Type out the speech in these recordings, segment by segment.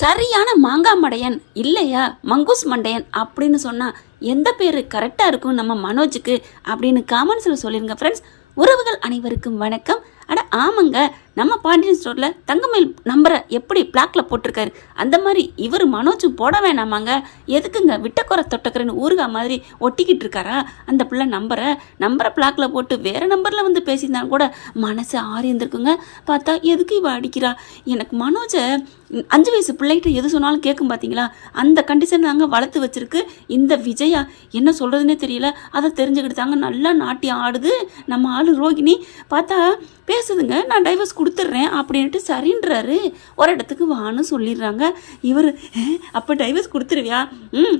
சரியான மாங்காய் மடையன் இல்லையா மங்கூஸ் மண்டையன் அப்படின்னு சொன்னால் எந்த பேர் கரெக்டாக இருக்கும் நம்ம மனோஜுக்கு அப்படின்னு காமெண்ட்ஸில் சொல்லிடுங்க ஃப்ரெண்ட்ஸ். உறவுகள் அனைவருக்கும் வணக்கம். அட ஆமாங்க, நம்ம பாண்டியன் ஸ்டோரில் தங்கமயில் நம்பரை எப்படி பிளாக்ல போட்டிருக்காரு அந்த மாதிரி இவர் மனோஜும் போட வேணாமாங்க. எதுக்குங்க விட்டக்குறை தொட்டக்கரைன்னு ஊருகா மாதிரி ஒட்டிக்கிட்டு இருக்காரா? அந்த பிள்ளை நம்பரை பிளாக்ல போட்டு வேற நம்பரில் வந்து பேசியிருந்தாலும் கூட மனசு ஆறி இருந்திருக்குங்க. பார்த்தா எதுக்கு இவ அடிக்கிறா? எனக்கு மனோஜை 5 வயசு பிள்ளைகிட்ட எது சொன்னாலும் கேட்கும் பார்த்தீங்களா? அந்த கண்டிஷன் தாங்க வளர்த்து வச்சிருக்கு இந்த விஜயா. என்ன சொல்கிறதுனே தெரியல. அதை தெரிஞ்சுக்கிட்டு தாங்க நல்லா நாட்டியம் ஆடுது நம்ம ஆளு ரோகிணி. பார்த்தா பேசுதுங்க, நான் டைவர்ஸ் கொடுத்துட்றேன் அப்படின்ட்டு சரின்றாரு. ஒரு இடத்துக்கு வான்னு சொல்லிடுறாங்க. இவர் அப்போ டைவர்ஸ் கொடுத்துருவியா?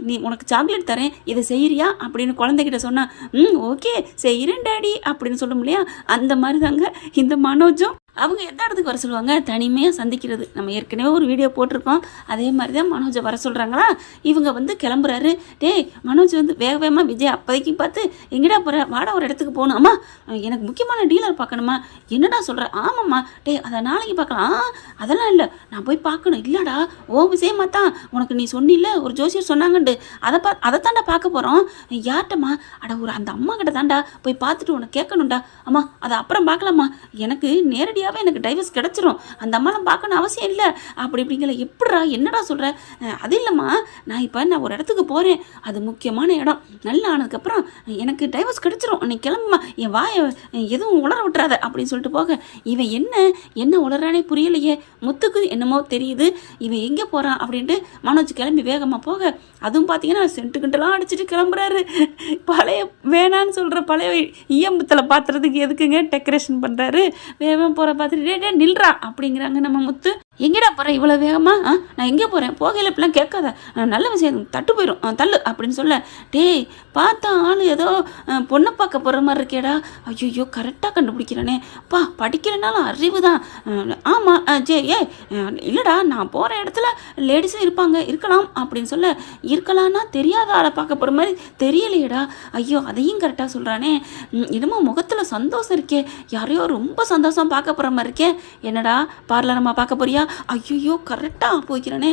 நீ உனக்கு சாக்லேட் தரேன், இதை செய்கிறியா அப்படின்னு குழந்தைகிட்ட சொன்னால் ஓகே செய்கிறேன் டேடி அப்படின்னு சொல்ல முடியா? அந்த மாதிரி தாங்க இந்த மனோஜும். அவங்க எந்த இடத்துக்கு வர சொல்லுவாங்க? தனிமையாக சந்திக்கிறது. நம்ம ஏற்கனவே ஒரு வீடியோ போட்டிருக்கோம். அதே மாதிரி தான் மனோஜை வர சொல்கிறாங்களா? இவங்க வந்து கிளம்புறாரு. டேய் மனோஜ் வந்து வேக வேகமாக விஜய் அப்போதைக்கு பார்த்து எங்கடா போகிற, வாடா ஒரு இடத்துக்கு போகணும். அம்மா எனக்கு முக்கியமான டீலர் பார்க்கணுமா? என்னடா சொல்கிற? ஆமாம்மா. டேய் அதை நாளைக்கு பார்க்கலாம். அதெல்லாம் இல்லை, நான் போய் பார்க்கணும். இல்லைடா ஓ விஷயமா தான் உனக்கு நீ சொன்னில்ல ஒரு ஜோசியர் சொன்னாங்கண்டு, அதைத்தாண்டா பார்க்க போகிறோம். யார்கிட்டம்மா? அட ஒரு அந்த அம்மா கிட்ட தாண்டா போய் பார்த்துட்டு உனக்கு கேட்கணும்டா. அம்மா அதை அப்புறம் பார்க்கலாமா, எனக்கு நேரடியாக எனக்கு டைவர்ஸ் கிடைச்சிரும், அந்த அம்மாலாம் பார்க்கணும் அவசியம் இல்லை அப்படி இப்படிங்கிற. எப்படிடா என்னடா சொல்கிற? அது இல்லைம்மா, நான் ஒரு இடத்துக்கு போகிறேன், அது முக்கியமான இடம். நல்லா ஆனதுக்கப்புறம் எனக்கு டைவர்ஸ் கிடைச்சிரும், நீ கிளம்புமா, என் வாயை எதுவும் உளர விட்டுறாத அப்படின்னு சொல்லிட்டு போக. இவன் என்ன உளறானே புரியலையே. முத்துக்கு என்னமோ தெரியுது இவன் எங்கே போகிறான் அப்படின்ட்டு மனோஜ் கிளம்பி வேகமாக போக, அதுவும் பார்த்தீங்கன்னா சென்ட்டுக்கிட்டலாம் அடிச்சுட்டு கிளம்புறாரு. பழைய வேணான்னு சொல்கிற பழைய ஈயம்பத்தில் பாத்துறதுக்கு எதுக்குங்க டெக்கரேஷன் பண்ணுறாரு? வேகமாக போகிற பார்த்துட்டு நில்றா அப்படிங்கிறாங்க நம்ம முத்து. எங்கடா போகிறேன் இவ்வளோ வேகமா? நான் எங்கே போகிறேன்? போகையில் இப்படிலாம் கேட்காத, நல்ல விஷயம் தட்டு போயிடும், தள்ளு அப்படின்னு சொல்ல. டேய் பார்த்தா ஆள் ஏதோ பொண்ணை பார்க்க போகிற மாதிரி இருக்கேடா. ஐயோ கரெக்டாக கண்டுபிடிக்கிறானே பா, படிக்கிறனாலும் அறிவு தான். ஆமாம் இல்லைடா, நான் போகிற இடத்துல லேடிஸும் இருக்கலாம் அப்படின்னு சொல்ல. இருக்கலாம்னா தெரியாத ஆளை பார்க்க போகிற மாதிரி தெரியலையேடா. ஐயோ அதையும் கரெக்டாக சொல்கிறானே. என்னமோ முகத்தில் சந்தோஷம் இருக்கே, யாரையோ ரொம்ப சந்தோஷம் பார்க்க போகிற மாதிரி இருக்கே. என்னடா பார்லரம்மா பார்க்க போறியா? ஐயோ கரெக்டாக போய்க்கிறேனே.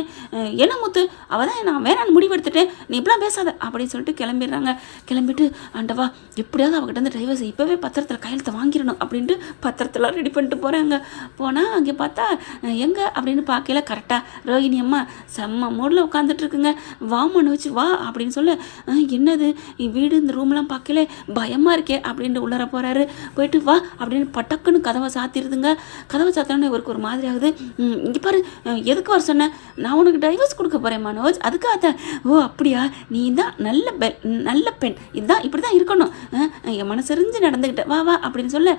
என்ன முத்து, அவள் தான் நான் வேணான்னு முடிவு எடுத்துட்டேன், நீ இப்படிலாம் பேசாத அப்படின்னு சொல்லிட்டு கிளம்பிடுறாங்க. கிளம்பிட்டு ஆண்டவா எப்படியாவது அவகிட்ட வந்து டைவர்ஸ் இப்போவே பத்திரத்தில் கையெழுத்தை வாங்கிடணும் அப்படின்ட்டு பத்திரத்தெல்லாம் ரெடி பண்ணிட்டு போகிறாங்க. போனால் அங்கே பார்த்தா எங்கே அப்படின்னு பார்க்கல. கரெக்டாக ரோகிணி அம்மா செம்ம மூடில் உட்காந்துட்ருக்குங்க. வா மனோஜ் வா அப்படின்னு சொல்ல. என்னது வீடு இந்த ரூம்லாம் பார்க்கல பயமாக இருக்கே அப்படின்ட்டு உள்ளர போகிறாரு. போயிட்டு வா அப்படின்னு பட்டக்குன்னு கதவை சாத்திடுதுங்க. கதவை சாத்தினோன்னு இவருக்கு ஒரு மாதிரி ஆகுது. இங்கே பாரு, எதுக்கு வர சொன்னேன்? நான் உனக்கு டைவர்ஸ் கொடுக்க போகிறேன் மனோஜ், அதுக்காக. ஓ அப்படியா, நீ தான் நல்ல பெண், இதுதான் இப்படி தான் இருக்கணும், என் மனசெறிஞ்சு நடந்துக்கிட்ட வா வா அப்படின்னு சொல்ல.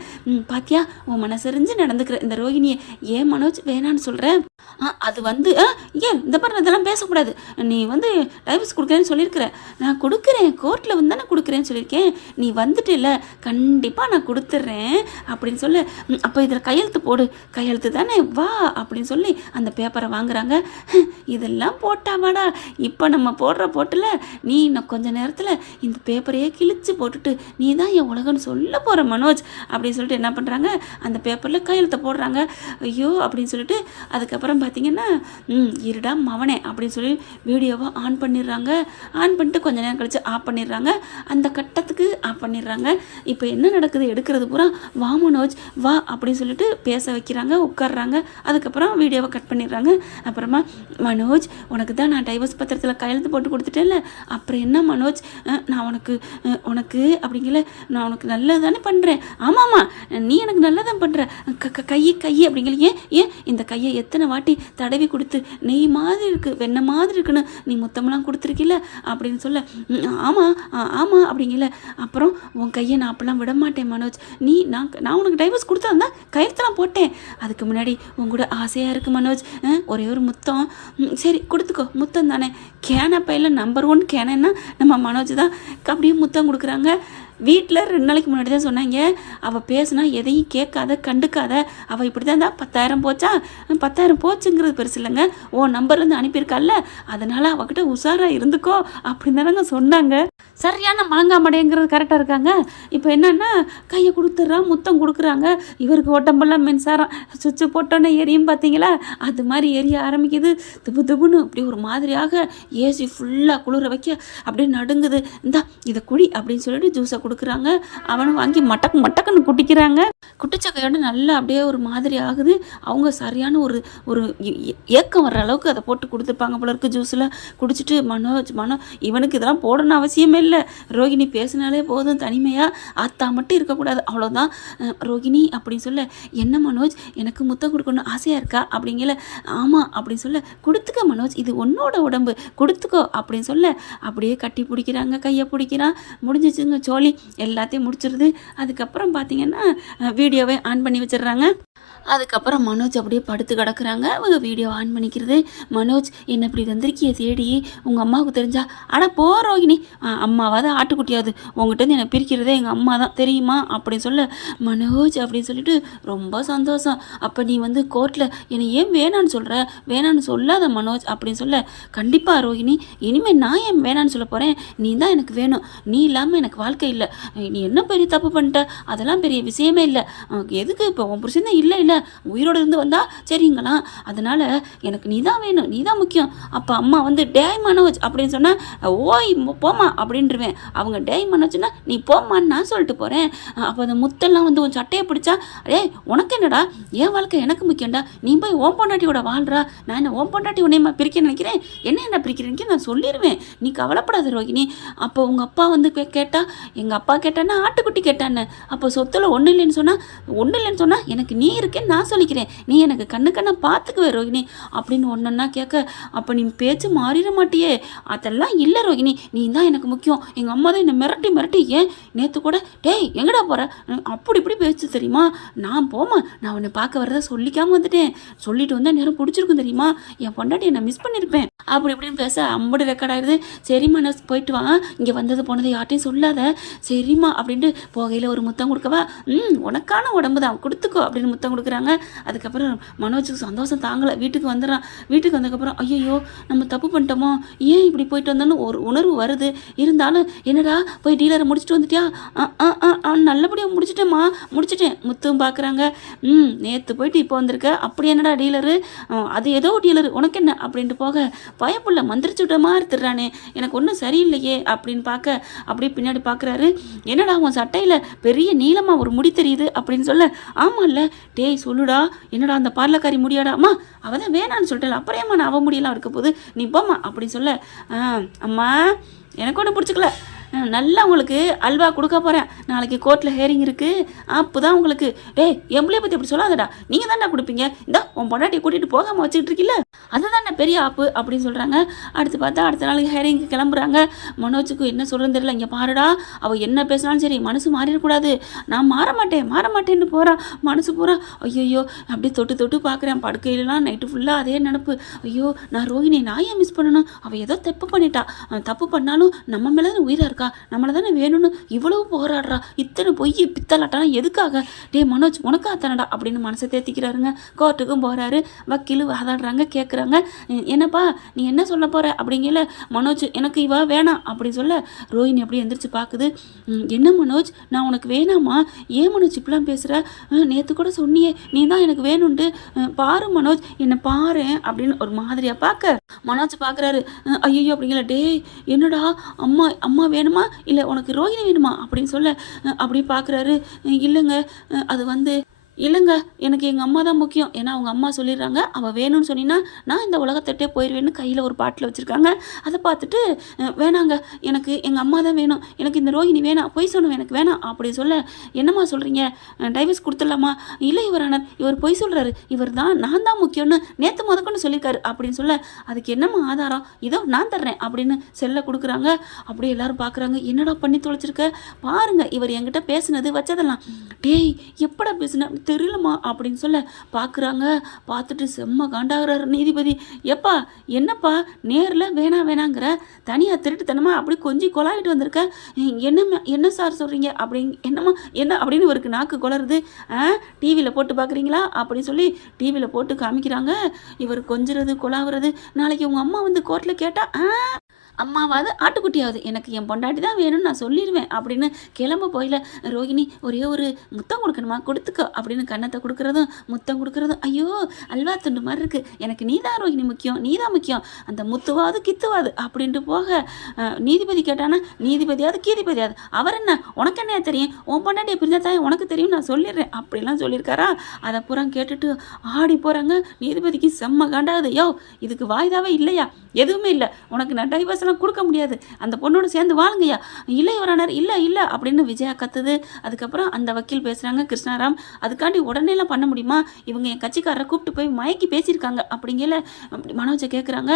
பாத்தியா உன் மனசெறிஞ்சு நடந்துக்கிற இந்த ரோகிணியை ஏன் மனோஜ் வேணான்னு சொல்கிறேன்? அது வந்து ஏன் இந்த பாரு இதெல்லாம் பேசக்கூடாது. நீ வந்து டைவர்ஸ் கொடுக்குறேன்னு சொல்லியிருக்கிற, நான் கொடுக்குறேன், கோர்ட்டில் வந்து தானே கொடுக்குறேன்னு சொல்லியிருக்கேன், நீ வந்துட்டு இல்லை கண்டிப்பாக நான் கொடுத்துட்றேன் அப்படின்னு சொல்ல. அப்போ இதில் கையெழுத்து போடு, கையெழுத்து தானே வா அப்படின்னு சொல்லி அந்த பேப்பரை வாங்குறாங்க. இதெல்லாம் போட்டாவாடா, இப்போ நம்ம போடுற போட்டில் நீ இன்னும் கொஞ்ச நேரத்தில் இந்த பேப்பரையே கிழிச்சு போட்டுட்டு நீ தான் என் உலகம்னு சொல்ல போகிற மனோஜ் அப்படின்னு சொல்லிட்டு என்ன பண்ணுறாங்க, அந்த பேப்பரில் கையெழுத்தை போடுறாங்க. ஐயோ அப்படின்னு சொல்லிட்டு அதுக்கப்புறம் பார்த்தீங்கன்னா இருடா மவனே அப்படின்னு சொல்லி வீடியோவை ஆன் பண்ணிடுறாங்க. ஆன் பண்ணிட்டு கொஞ்ச நேரம் கழித்து ஆஃப் பண்ணிடுறாங்க. அந்த கட்டத்துக்கு ஆஃப் பண்ணிடுறாங்க. இப்போ என்ன நடக்குது, எடுக்கிறது பூரா வா மனோஜ் வா அப்படின்னு சொல்லிட்டு பேச வைக்கிறாங்க. உட்காடுறாங்க. அதுக்கப்புறம் வீடியோவை கட் பண்ணிடுறாங்க. அப்புறமா மனோஜ் உனக்கு தான் நான் டைவர்ஸ் பத்திரத்தில் கையெழுத்து போட்டு கொடுத்துட்டேன்ல, அப்புறம் என்ன மனோஜ், நான் உனக்கு அப்படிங்கல, நான் உனக்கு நல்லது தானே பண்ணுறேன். ஆமாம்மா நீ எனக்கு நல்லதான் பண்ணுற, கை அப்படிங்கல. ஏன் இந்த கையை எத்தனை வாட்டி தடவி கொடுத்து நெய் மாதிரி இருக்குது வெண்ணெய் மாதிரி இருக்குன்னு நீ மொத்தமெல்லாம் கொடுத்துருக்கில்ல அப்படின்னு சொல்ல. ஆமாம் அப்படிங்கல. அப்புறம் உன் கையை நான் அப்பெல்லாம் விட மாட்டேன் மனோஜ். நான் உனக்கு டைவர்ஸ் கொடுத்தா கையெழுத்தெல்லாம் போட்டேன், அதுக்கு முன்னாடி உன் கூட ஆசையாக இருக்குது மனோஜ், ஒரே ஒரு முத்தம். சரி கொடுத்துக்கோ, முத்தம் தானே. கேன பையில் நம்பர் 1 கேனன்னா நம்ம மனோஜ் தான். அப்படியே முத்தம் கொடுக்குறாங்க. வீட்டில் 2 நாளைக்கு முன்னாடி தான் சொன்னாங்க, அவள் பேசுனா எதையும் கேட்காத கண்டுக்காத, அவள் இப்படி தான் இருந்தா 10,000 போச்சா, 10,000 போச்சுங்கிறது பெருசு இல்லைங்க, ஓ நம்பர்லேருந்து அனுப்பியிருக்கால, அதனால் அவகிட்ட உஷாராக இருந்துக்கோ அப்படின்னு தானங்க சொன்னாங்க. சரியான மாங்காய் மடைங்கிறது கரெக்டாக இருக்காங்க. இப்போ என்னன்னா கையை கொடுத்துட்றான், முத்தம் கொடுக்குறாங்க. இவருக்கு உடம்பெல்லாம் மின்சாரம் சுவிட்சு போட்டோன்னே எரியும் பார்த்தீங்களா, அது மாதிரி எரிய ஆரம்பிக்குது. துபு துபுன்னு அப்படி ஒரு மாதிரியாக ஏசி ஃபுல்லாக குளிர வைக்க அப்படியே நடுங்குது. இந்தா இதை குடி அப்படின்னு சொல்லிட்டு ஜூஸை கொடுக்குறாங்க. அவனும் வாங்கி மட்டக்கு மட்டக்குன்னு குடிக்கிறாங்க. குட்டிச்ச கையோட நல்லா அப்படியே ஒரு மாதிரி ஆகுது. அவங்க சரியான ஒரு ஒரு ஏக்கம் வர்ற அளவுக்கு அதை போட்டு கொடுத்துருப்பாங்க போல இருக்கு. ஜூஸில் குடிச்சிட்டு இவனுக்கு இதெல்லாம் போடணும்னு அவசியமே இல்லை. ரோகிணி பேசினாலே போதும், தனிமையாக ஆத்தா மட்டும் இருக்கக்கூடாது, அவ்வளோதான். ரோகிணி அப்படின்னு சொல்ல, என்ன மனோஜ் எனக்கு முத்தம் கொடுக்கணும் ஆசையாக இருக்கா அப்படிங்கல. ஆமாம் அப்படின்னு சொல்ல, கொடுத்துக்க மனோஜ், இது உன்னோட உடம்பு, கொடுத்துக்கோ அப்படின்னு சொல்ல அப்படியே கட்டி பிடிக்கிறாங்க, கையை பிடிக்கிறான். முடிஞ்சிச்சுங்க சோழி, எல்லாத்தையும் முடிச்சிருது. அதுக்கப்புறம் பார்த்தீங்கன்னா வீடியோவை ஆன் பண்ணி வச்சிடுறாங்க. அதுக்கப்புறம் மனோஜ் அப்படியே படுத்து கிடக்குறாங்க. அவங்க வீடியோ ஆன் பண்ணிக்கிறது. மனோஜ் என்ன இப்படி வந்திருக்கிய தேடி, உங்கள் அம்மாவுக்கு தெரிஞ்சா? ஆனால் போ ரோகிணி, அம்மாவாவது ஆட்டுக்குட்டியாவது, உங்ககிட்ட என்னை பிரிக்கிறதே எங்கள் அம்மா தான் தெரியுமா அப்படின்னு சொல்ல, மனோஜ் அப்படின்னு சொல்லிட்டு ரொம்ப சந்தோஷம். அப்போ நீ வந்து கோர்ட்டில் என்னை ஏன் வேணான்னு சொல்கிற, வேணான்னு சொல்லாத மனோஜ் அப்படின்னு சொல்ல, கண்டிப்பாக ரோகிணி, இனிமேல் நான் ஏன் வேணான்னு சொல்ல போகிறேன், நீ தான் எனக்கு வேணும், நீ இல்லாமல் எனக்கு வாழ்க்கை இல்லை, நீ என்ன பெரிய தப்பு பண்ணிட்ட, அதெல்லாம் பெரிய விஷயமே இல்லை, எதுக்கு இப்போ உன் புருஷன் தான் இல்லை உயிரோடு இருந்து வந்தா சரிங்களா, அதனால எனக்கு நீ தான் வேணும், நீ தான் முக்கியம். அப்போ அம்மா வந்து டேய் மனோஜ் அப்படின்னு சொன்னா, ஓய் போமா அப்படின்ட்டுருவேன். அவங்க டேய் மனோஜ்னா நீ போமான்னு நான் சொல்லிட்டு போகிறேன். அப்போ அந்த முத்தெல்லாம் வந்து உன் சட்டையை பிடிச்சா, உனக்கு என்னடா, என் வாழ்க்கை எனக்கு முக்கியம்டா, நீ போய் ஓம் பொண்டாட்டியோட வாழ்றா, நான் என்ன ஓம் பொண்டாட்டி உன்னையமா பிரிக்க நினைக்கிறேன், என்ன பிரிக்கிறேன்னு நான் சொல்லிடுவேன், நீ கவலைப்படாத ரோகிணி. அப்போ உங்கள் அப்பா வந்து கேட்டா, எங்கள் அப்பா கேட்டான்னா ஆட்டுக்குட்டி கேட்டான்னு, அப்போ சொத்துல ஒன்றும் இல்லைன்னு சொன்னா எனக்கு நீ இருக்கேன்னு நான் சொல்லிக்கிறேன், நீ எனக்கு கண்ணை பார்த்துக்குவே ரோகிணி அப்படின்னு ஒன்றா கேட்க, அப்போ நீ பேச்சு மாறிட மாட்டியே, அதெல்லாம் இல்லை ரோகிணி, நீ தான் எனக்கு முக்கியம், எங்கள் அம்மா தான் என்னை மிரட்டி ஏன் நேற்று கூட டேய் எங்கடா போகிற அப்படி இப்படி பேச்சு தெரியுமா, நான் போமா, நான் உன்னை பார்க்க வரதை சொல்லிக்காமல் வந்துட்டேன், சொல்லிட்டு வந்தால் நேரம் பிடிச்சிருக்கும் தெரியுமா, என் பொண்டாட்டி என்னை மிஸ் பண்ணியிருப்பேன் அப்படி இப்படின்னு பேச அம்படி ரெக்கார்ட் ஆயிடுது. சரிம்மா நான் போயிட்டு வா, இங்கே வந்தது போனதை யார்ட்டையும் சொல்லாத, சரிம்மா அப்படின்ட்டு போகையில் ஒரு முத்தம் கொடுக்கவா, உனக்கான உடம்பு தான் கொடுத்துக்கோ அப்படின்னு முத்தம் கொடுக்குறாங்க. அதுக்கப்புறம் மனோஜுக்கு சந்தோஷம் தாங்கலை, வீட்டுக்கு வந்துடுறான். வீட்டுக்கு வந்ததுக்கப்புறம் ஐயோ நம்ம தப்பு பண்ணிட்டோமோ, ஏன் இப்படி போயிட்டு வந்தோன்னு ஒரு உணர்வு வருது. இருந்தாலும் என்னடா போய் டீலரை முடிச்சுட்டு வந்துட்டியா, நல்லபடியாக முடிச்சிட்டேன். முத்தும் பார்க்குறாங்க. நேற்று போயிட்டு இப்போ வந்திருக்க, அப்படி என்னடா டீலரு, அது ஏதோ டீலரு உனக்கு என்ன அப்படின்ட்டு போக, பயப்புள்ள மந்திரிச்சு விட்ட மாதிரி திடுறானே, எனக்கு ஒன்றும் சரியில்லையே அப்படின்னு பார்க்க, அப்படியே பின்னாடி பார்க்குறாரு. என்னடா உன் சட்டையில் பெரிய நீளமாக ஒரு முடி தெரியுது அப்படின்னு சொல்ல, ஆமாம்ல டேய் சொல்லுடா, என்னடா அந்த பார்லக்காரி முடியாடா, அம்மா அவள் தான் வேணான்னு சொல்லிட்டல, அப்புறம் ஏம்மா நான் அவள் முடியெல்லாம் இருக்க போது, நீ போம்மா அப்படின்னு சொல்ல, அம்மா எனக்கு ஒன்றும் பிடிச்சிக்கல, நல்லா உங்களுக்கு அல்வா கொடுக்க போகிறேன், நாளைக்கு கோர்ட்டில் ஹேரிங் இருக்குது, அப்போ தான் உங்களுக்கு எம்பளையை பற்றி அப்படி சொல்லாதடா, நீங்கள் தானே கொடுப்பீங்க, இந்த உன் பொண்டாட்டியை கூட்டிகிட்டு போகாமல் வச்சுக்கிட்டு இருக்கீல்ல, அதுதானே பெரிய ஆப்பு அப்படின்னு சொல்கிறாங்க. அடுத்து பார்த்தா அடுத்த நாளைக்கு ஹேரிங்க்கு கிளம்புறாங்க. மனோஜுக்கு என்ன சொல்கிறேன்னு தெரியல. இங்கே பாருடா, அவள் என்ன பேசினாலும் சரி மனசு மாறிடக்கூடாது, நான் மாற மாட்டேன்னு போகிறான். மனசு பூரா ஐயோ அப்படியே தொட்டு பார்க்குறேன். படுக்கையிலலாம் நைட்டு ஃபுல்லாக அதே நினப்பு. ஐயோ நான் ரோஹிணி நான் ஏன் மிஸ் பண்ணணும், அவள் ஏதோ தப்பு பண்ணிட்டா, தப்பு பண்ணாலும் நம்ம மேலே தான் உயிராக இருக்கா, நம்மளை தானே வேணும்னு இவ்வளவு போராடுறா, இத்தனை பொய் பித்தலாட்டானா எதுக்காக, மனோஜ் உனக்கா தானடா அப்படின்னு மனசை தேத்திக்கிறாருங்க. கோர்ட்டுக்கும் போகிறாரு. வக்கீல் வாதாடுறாங்க, கேட்குறாங்க, என்னப்பா நீ என்ன சொல்ல போகிற அப்படிங்கல. மனோஜ் எனக்கு இவா வேணாம் அப்படின்னு சொல்ல, ரோஹிணி அப்படி எந்திரிச்சு பார்க்குது. என்ன மனோஜ் நான் உனக்கு வேணாமா, ஏன் மனோஜ் இப்படிலாம் பேசுகிற, நேற்று கூட சொன்னியே நீ தான் எனக்கு வேணும்ட்டு, பாரு மனோஜ் என்னை பாரு அப்படின்னு ஒரு மாதிரியாக பார்க்க, மனோஜ் பார்க்குறாரு. ஐயோ அப்படிங்கல, என்னடா அம்மா வேணுமா இல்லை உனக்கு ரோஹிணி வேணுமா அப்படின்னு சொல்ல, அப்படி பார்க்குறாரு. இல்லைங்க அது வந்து இல்லைங்க எனக்கு எங்கள் அம்மா தான் முக்கியம், ஏன்னா அவங்க அம்மா சொல்லிடுறாங்க அவள் வேணும்னு சொன்னீங்கன்னா நான் இந்த உலகத்தட்டே போயிடுவேன்னு கையில் ஒரு பாட்டில் வச்சுருக்காங்க. அதை பார்த்துட்டு வேணாங்க எனக்கு எங்கள் அம்மா தான் வேணும், எனக்கு இந்த ரோஹிணி வேணாம், பொய் சொல்லுவேன் எனக்கு வேணாம் அப்படி சொல்ல, என்னம்மா சொல்கிறீங்க டைவர்ஸ் கொடுத்துடலாமா, இல்லை இவரானர் இவர் பொய் சொல்கிறாரு, இவர் தான் நான் தான் முக்கியம்னு நேற்று முதக்கொண்டு சொல்லியிருக்காரு அப்படின்னு சொல்ல, அதுக்கு என்னம்மா ஆதாரம், இதோ நான் தர்றேன் அப்படின்னு செல்ல கொடுக்குறாங்க. அப்படியே எல்லாரும் பார்க்குறாங்க, என்னடா பண்ணி தொலைச்சிருக்க பாருங்க, இவர் என்கிட்ட பேசுனது வச்சதெல்லாம், எப்படா பேசுன தெரியலம்மா அப்படின்னு சொல்ல பார்க்குறாங்க. பார்த்துட்டு செம்ம காண்டாகிறார் நீதிபதி. எப்பா என்னப்பா நேரில் வேணாங்கிற, தனியாக திருட்டுத்தனமா அப்படி கொஞ்சம் கொலாவிட்டு வந்திருக்க, என்ன சார் சொல்கிறீங்க என்னம்மா என்ன அப்படின்னு இவருக்கு நாக்கு கொளருது. டிவியில் போட்டு பார்க்குறீங்களா அப்படின்னு சொல்லி டிவியில் போட்டு காமிக்கிறாங்க. இவர் கொஞ்சிறது கொலாவுறது, நாளைக்கு உங்கள் அம்மா வந்து கோர்ட்டில் கேட்டால் அம்மாவாவது ஆட்டுக்குட்டியாவது எனக்கு என் பொண்டாட்டி தான் வேணும்னு நான் சொல்லிடுவேன் அப்படின்னு கிளம்ப போயில ரோகிணி ஒரே ஒரு முத்தம் கொடுக்கணுமா, கொடுத்துக்கோ அப்படின்னு கன்னத்தை கொடுக்குறதும் முத்தம் கொடுக்குறதும், ஐயோ அல்வா துண்டு மாதிரி இருக்குது, எனக்கு நீ தான் ரோகிணி முக்கியம், நீ தான் முக்கியம், அந்த முத்துவாது கித்துவாது அப்படின்ட்டு போக நீதிபதி கேட்டானா, நீதிபதியாவது கீதிபதியாவது அவர் என்ன உனக்கு என்ன தெரியும், உன் பொண்டாட்டியை பிரிஞ்சா தான் உனக்கு தெரியும் நான் சொல்லிடுறேன் அப்படிலாம் சொல்லியிருக்காரா. அதை பூரா கேட்டுட்டு ஆடி போகிறாங்க. நீதிபதிக்கு செம்ம காண்டாகுது. யோ இதுக்கு வாய்தாவே இல்லையா, எதுவுமே இல்லை, உனக்கு நான் டைவர்ஸ்லாம் கொடுக்க முடியாது, அந்த பொண்ணோடு சேர்ந்து வாழுங்கய்யா. இல்லை வரானார், இல்லை இல்லை அப்படின்னு விஜயா கத்துது. அதுக்கப்புறம் அந்த வக்கீல் பேசுகிறாங்க, கிருஷ்ணாராம் அதுக்காண்டி உடனேலாம் பண்ண முடியுமா, இவங்க என் கட்சிக்காரரை கூப்பிட்டு போய் மயக்கி பேசியிருக்காங்க அப்படிங்கல. அப்படி மனோஜை கேட்குறாங்க,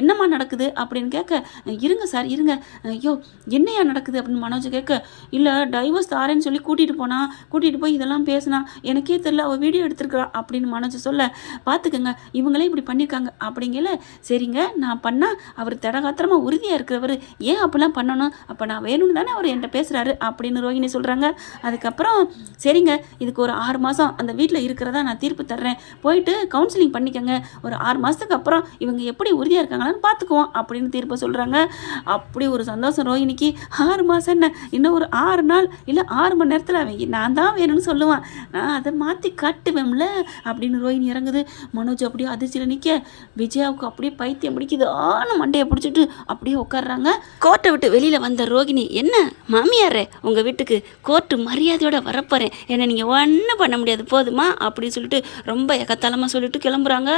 என்னம்மா நடக்குது அப்படின்னு கேட்க, இருங்க சார் இருங்க, ஐயோ என்னையா நடக்குது அப்படின்னு மனோஜை கேட்க, இல்லை டைவர்ஸ் தாரேன்னு சொல்லி கூட்டிகிட்டு போய் இதெல்லாம் பேசினா எனக்கே தெரியல, அவள் வீடியோ எடுத்துருக்குறா அப்படின்னு மனோஜை சொல்ல, பார்த்துக்கங்க இவங்களே இப்படி பண்ணியிருக்காங்க அப்படிங்கல. சரிங்க நான் பண்ணால் அவர் தடகாத்திரமாக உறுதியாக இருக்கிறவர், ஏன் அப்படிலாம் பண்ணணும், அப்போ நான் வேணும்னு தானே அவர் என்கிட்ட பேசுகிறாரு அப்படின்னு ரோகிணி சொல்கிறாங்க. அதுக்கப்புறம் சரிங்க இதுக்கு ஒரு 6 மாதம் அந்த வீட்டில் இருக்கிறதா நான் தீர்ப்பு தர்றேன், போயிட்டு கவுன்சிலிங் பண்ணிக்கங்க, ஒரு 6 மாதத்துக்கு அப்புறம் இவங்க எப்படி உறுதியாக இருக்காங்களான்னு பார்த்துக்குவோம் அப்படின்னு தீர்ப்பை சொல்கிறாங்க. அப்படி ஒரு சந்தோஷம் ரோகிணிக்கு. 6 மாதம் என்ன, இன்னும் ஒரு 6 நாள் இல்லை 6 மணி நேரத்தில் அவங்க நான் தான் வேணும்னு சொல்லுவான், நான் அதை மாற்றி காட்டுவேன்ல அப்படின்னு ரோஹிணி இறங்குது. மனோஜ் அப்படியே அதிர்ச்சியில் நிற்க, விஜயாவுக்கு அப்படியே பைத்தியம் பிடிக்குது. மண்டையை பிடிச்சிட்டு அப்படியே உட்காடுறாங்க. கோர்ட்டை விட்டு வெளியில் வந்த ரோகிணி, என்ன மாமியாரே உங்கள் வீட்டுக்கு கோர்ட்டு மரியாதையோட வரப்போகிறேன், என்ன நீங்கள் ஒன்றும் பண்ண முடியாது போதுமா அப்படின்னு சொல்லிட்டு ரொம்ப எகத்தாளமாக சொல்லிட்டு கிளம்புறாங்க.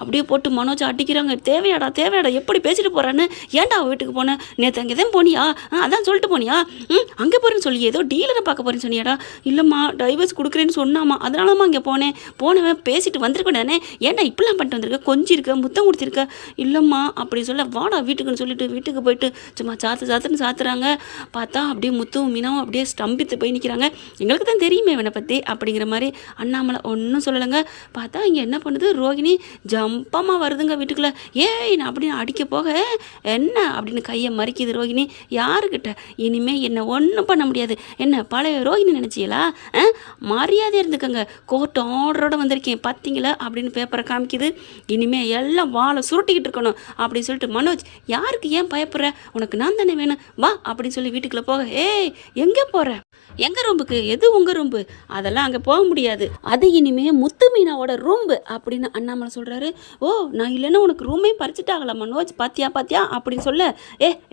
அப்படியே போட்டு மனோஜை அடிக்கிறாங்க. தேவையாடா எப்படி பேசிட்டு போகிறான்னு, ஏன்டா அவள் வீட்டுக்கு போனேன், நேற்று அங்கே தான் போனியா, அதான் சொல்லிட்டு போனியா, அங்கே போகிறேன்னு சொல்லி ஏதோ டீலரை பார்க்க போகிறேன்னு சொன்னியாடா, இல்லைம்மா டைவர்ஸ் கொடுக்குறேன்னு சொன்னாமா அதனாலமா அங்கே போனவன் பேசிட்டு வந்திருக்கேன் தானே, ஏன்டா இப்படிலாம் பண்ணிட்டு வந்திருக்க, கொஞ்சம் இருக்க முத்தம் கொடுத்துருக்க, இல்லைம்மா அப்படி சொல்ல வாடா வீட்டுக்குன்னு சொல்லிட்டு வீட்டுக்கு போயிட்டு சும்மா சாத்துன்னு சாத்துறாங்க. பார்த்தா அப்படியே முத்துவும் மீனாவும் அப்படியே ஸ்டம்பித்து போய் நிற்கிறாங்க. எங்களுக்கு தான் தெரியுமே இவனை பற்றி அப்படிங்கிற மாதிரி. அண்ணாமலை ஒன்றும் சொல்லலைங்க. பார்த்தா இங்கே என்ன பண்ணுது, ரோகிணி ஜம்பமாக வருதுங்க வீட்டுக்குள்ளே. ஏய் நான் அப்படின்னு அடிக்க போக என்ன அப்படின்னு கையை மறிக்குது ரோகிணி. யாருக்கிட்ட இனிமே என்ன ஒன்றும் பண்ண முடியாது, என்ன பழைய ரோகிணி நினச்சியலா, மரியாதை இருந்துக்கங்க, கோர்ட் ஆர்டரோட வந்திருக்கேன் பார்த்தீங்களா அப்படின்னு பேப்பரை காமிக்குது. இனிமேல் எல்லாம் வாழை சுருட்டிக்கிட்டு இருக்கணும் அப்படின்னு சொல்லிட்டு, மனோஜ் யாருக்கு ஏன் பயப்படுற, உனக்கு நான் தானே வேணும் வா அப்படின்னு சொல்லி வீட்டுக்குள்ளே போக, ஏய் எங்கே போகிற, எங்கள் ரூம்புக்கு, எது உங்கள் ரூம்பு, அதெல்லாம் அங்கே போக முடியாது, அது இனிமே முத்து மீனாவோட ரூம்பு அப்படின்னு அண்ணாமலை சொல்கிறாரு. ஓ நான் இல்லைன்னா உனக்கு ரூமே பறிச்சுட்டாகலாம் மனோஜ், பாத்தியா அப்படின்னு சொல்ல,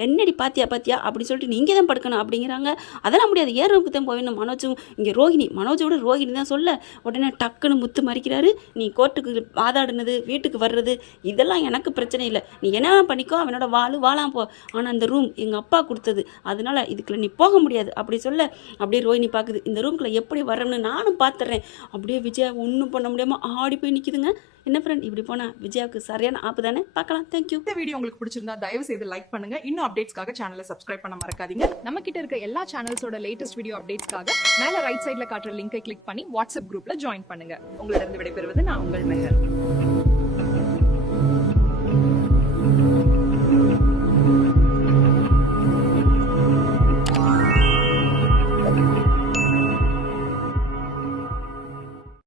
என்னடி பாத்தியா அப்படின்னு சொல்லிட்டு நீங்கள் தான் படுக்கணும் அப்படிங்கிறாங்க. அதெல்லாம் முடியாது, ஏன் ரூமுக்கு தான் போவேணும் மனோஜும். இங்கே ரோகிணியோட ரோகிணி தான் சொல்ல, உடனே டக்குன்னு முத்து மறிக்கிறாரு. நீ கோர்ட்டுக்கு வாதாடுனது வீட்டுக்கு வர்றது இதெல்லாம் எனக்கு பிரச்சனை இல்லை, நீ என்ன பண்ணிக்கோ, அவனோட வாழாம் போ, ஆனால் அந்த ரூம் எங்கள் அப்பா கொடுத்தது, அதனால இதுக்குள்ள நீ போக முடியாது அப்படி சொல்ல, அப்படியே ரோஹிணி பார்க்குது, இந்த ரூம்குள்ளே எப்படி வரணும்னு நானும் பார்த்துறேன். அப்படியே விஜயா ஒன்றும் பண்ண முடியாமல் ஆடி போய் நிற்கிதுங்க. என்ன ஃப்ரெண்ட் இப்படி போனால் விஜயாவுக்கு சரியான ஆப்பு தானே. பார்க்கலாம். தேங்க்யூ. இந்த வீடியோ உங்களுக்கு பிடிச்சிருந்தா தயவு செய்து லைக் பண்ணுங்க. இன்னும் அப்டேட்ஸ்க்காக சேனலை சப்ஸ்கிரைப் பண்ண மறக்காதீங்க. நம்ம கிட்ட இருக்க எல்லா சேனல்ஸோட லேட்டஸ்ட் வீடியோ அப்டேட்ஸ்க்காக மேல ரைட் சைட்ல காட்டுற லிங்கை கிளிக் பண்ணி வாட்ஸ்அப் குரூப்ல ஜாயின் பண்ணுங்க. உங்களிடம் விடைபெறுவது நான் உங்கள் மெஹர்.